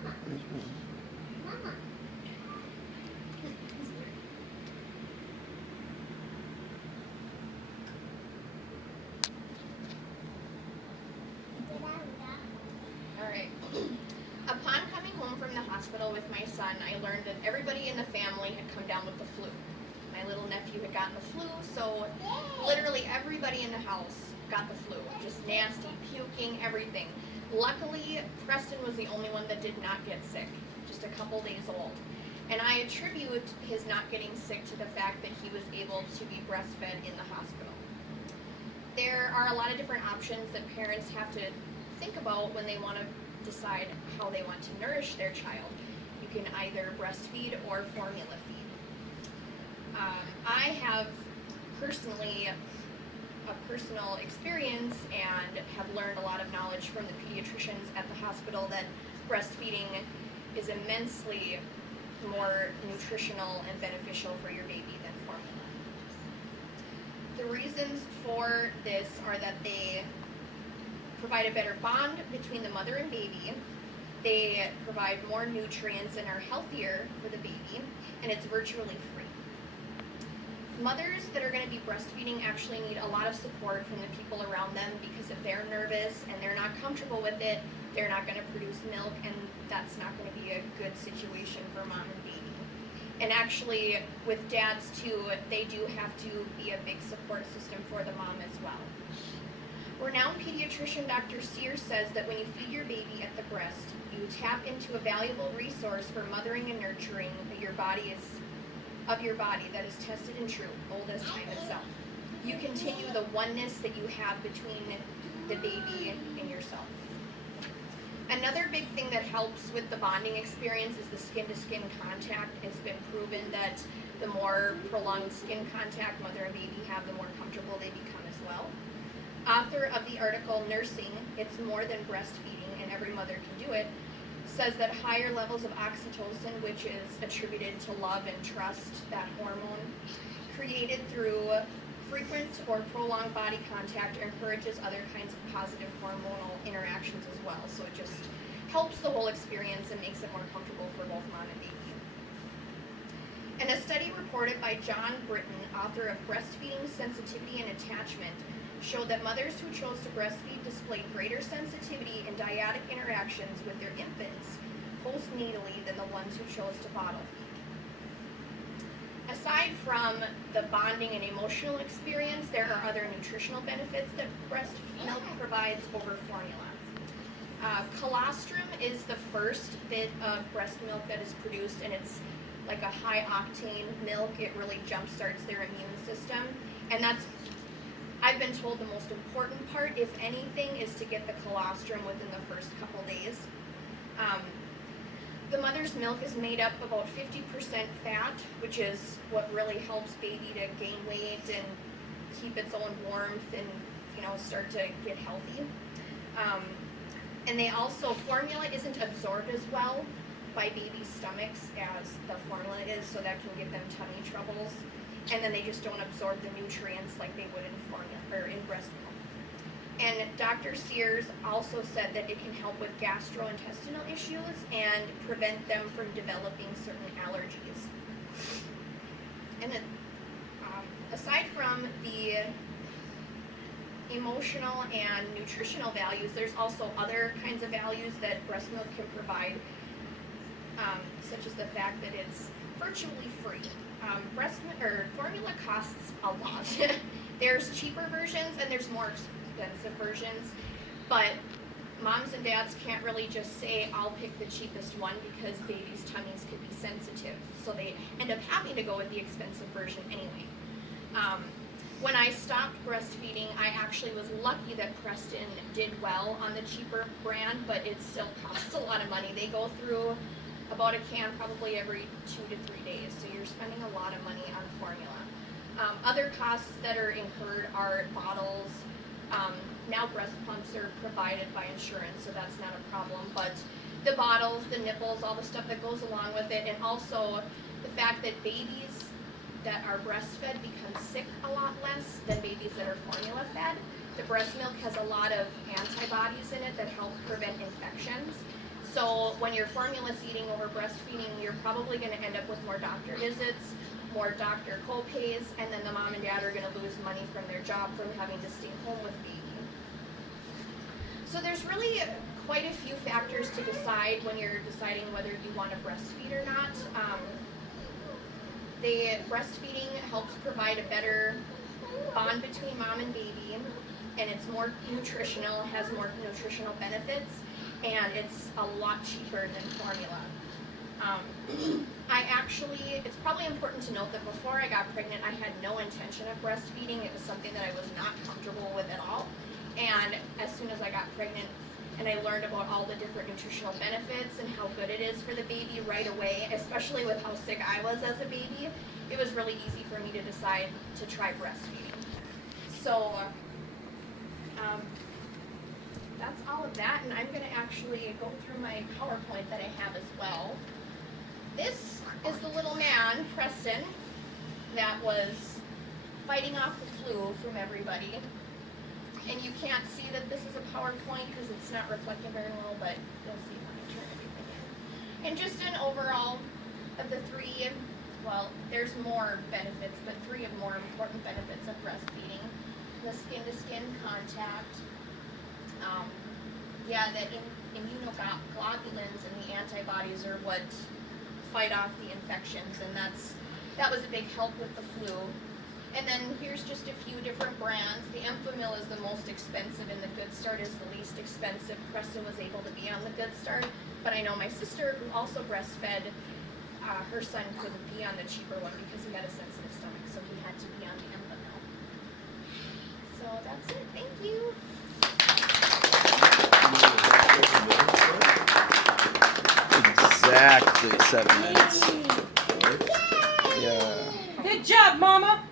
Alright. Upon coming home from the hospital with my son, I learned that everybody in the family had come down with the flu. My little nephew had gotten the flu, so literally everybody in the house got the flu. Just nasty, puking, everything. Luckily, Preston was the only one that did not get sick, just a couple days old. And I attribute his not getting sick to the fact that he was able to be breastfed in the hospital. There are a lot of different options that parents have to think about when they want to decide how they want to nourish their child. You can either breastfeed or formula feed. I have personally a personal experience and have learned a lot of knowledge from the pediatricians at the hospital that breastfeeding is immensely more nutritional and beneficial for your baby than formula. The reasons for this are that they provide a better bond between the mother and baby, they provide more nutrients and are healthier for the baby, and it's virtually free. Mothers that are going to be breastfeeding actually need a lot of support from the people around them, because if they're nervous and they're not comfortable with it, they're not going to produce milk, and that's not going to be a good situation for mom and baby. And actually, with dads too, they do have to be a big support system for the mom as well. Renowned pediatrician Dr. Sears says that when you feed your baby at the breast, you tap into a valuable resource for mothering and nurturing that your body that is tested and true, old as time itself. You continue the oneness that you have between the baby and yourself. Another big thing that helps with the bonding experience is the skin-to-skin contact. It's been proven that the more prolonged skin contact mother and baby have, the more comfortable they become as well. Author of the article Nursing, It's More Than Breastfeeding and Every Mother Can Do It, says that higher levels of oxytocin, which is attributed to love and trust, that hormone, created through frequent or prolonged body contact, encourages other kinds of positive hormonal interactions as well. So it just helps the whole experience and makes it more comfortable for both mom and baby. And a study reported by John Britton, author of Breastfeeding Sensitivity and Attachment, showed that mothers who chose to breastfeed displayed greater sensitivity and dyadic interactions with their infants postnatally than the ones who chose to bottle feed. Aside from the bonding and emotional experience, there are other nutritional benefits that breast milk provides over formula. Colostrum is the first bit of breast milk that is produced, and it's like a high octane milk. It really jumpstarts their immune system, and that's, I've been told, the most important part, if anything, is to get the colostrum within the first couple days. The mother's milk is made up about 50% fat, which is what really helps baby to gain weight and keep its own warmth and, start to get healthy. And they also, formula isn't absorbed as well by babies' stomachs as the formula is, so that can give them tummy troubles. And then they just don't absorb the nutrients like they would in formula or in breast milk. And Dr. Sears also said that it can help with gastrointestinal issues and prevent them from developing certain allergies. And then, aside from the emotional and nutritional values, there's also other kinds of values that breast milk can provide, such as the fact that it's virtually free. Formula costs a lot. There's cheaper versions and there's more expensive versions, but moms and dads can't really just say, I'll pick the cheapest one, because babies' tummies could be sensitive, so they end up having to go with the expensive version anyway. When I stopped breastfeeding, I actually was lucky that Preston did well on the cheaper brand, but it still costs a lot of money. They go through about a can probably every 2 to 3 days, so you're spending a lot of money on formula. Other costs that are incurred are bottles. Now breast pumps are provided by insurance, so that's not a problem, but the bottles, the nipples, all the stuff that goes along with it, and also the fact that babies that are breastfed become sick a lot less than babies that are formula fed. The breast milk has a lot of antibodies in it that help prevent infections. So when you're formula feeding over breastfeeding, you're probably going to end up with more doctor visits, more doctor co-pays, and then the mom and dad are going to lose money from their job from having to stay home with baby. So there's really quite a few factors to decide when you're deciding whether you want to breastfeed or not. The breastfeeding helps provide a better bond between mom and baby, and it's more nutritional, has more nutritional benefits, and it's a lot cheaper than formula. It's probably important to note that before I got pregnant, I had no intention of breastfeeding. It was something that I was not comfortable with at all. And as soon as I got pregnant and I learned about all the different nutritional benefits and how good it is for the baby right away, especially with how sick I was as a baby, it was really easy for me to decide to try breastfeeding. So that's all of that, and I'm going to actually go through my PowerPoint that I have as well. This is the little man, Preston, that was fighting off the flu from everybody. And you can't see that this is a PowerPoint because it's not reflecting very well, but you'll see when I turn everything in. And just an overall of the three, well, there's more benefits, but three of more important benefits of breastfeeding. The skin-to-skin contact, the immunoglobulins and the antibodies are what fight off the infections, and that was a big help with the flu. And then here's just a few different brands. The Enfamil is the most expensive, and the Good Start is the least expensive. Preston was able to be on the Good Start, but I know my sister, who also breastfed, her son couldn't be on the cheaper one because he had a sensitive stomach, so he had to be on the Enfamil. So that's it. Thank you. Exactly 7 minutes. Yeah. Good job, Mama.